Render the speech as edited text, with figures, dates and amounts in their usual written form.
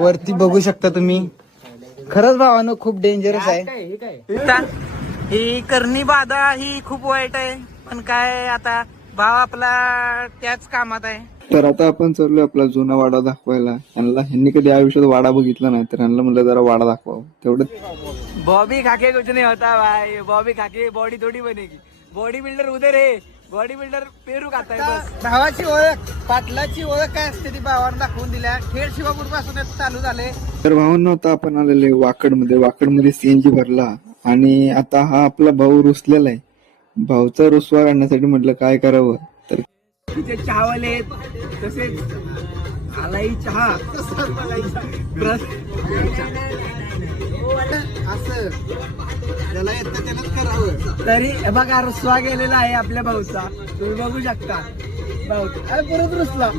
वरती बघू शकता तुम्ही. खरंच भावानं खूप डेंजरस आहे. ही करणी बाधा ही खूप वाईट आहे, पण काय आता भाव आपला त्याच कामात आहे. तर आता आपण चाललोय आपला जुना वाडा दाखवायला. ह्यांनी कधी आयुष्यात वाडा बघितला नाही, तर ह्यांना म्हणलं जरा वाडा दाखवा. तेवढं बॉबी खाके कुछ नहीं होता भाई, बॉबी खाके बॉडी थोडी बनेगी. बॉडी बिल्डर उधर है, बॉडी बिल्डर पेरू खाता है बस. भावाची ओळख, पाटलाची ओळख काय असते ती भावानं दाखवून दिल्या. खेड शिवापूर पासून चालू झाले. तर भावांना आता आपण आलेले वाकडमध्ये सीएनजी भरला आणि आता हा आपला भाऊ रुसलेला आहे. भाऊचा रुसवा काढण्यासाठी म्हटलं काय करावं, तर तिथे चहावाले तसेच आलाई चहा असं त्याला येतं त्यालाच करावं. तरी बघा रुसवा गेलेला आहे आपल्या भाऊचा, तुम्ही बघू शकता. भाऊ परत रुसला.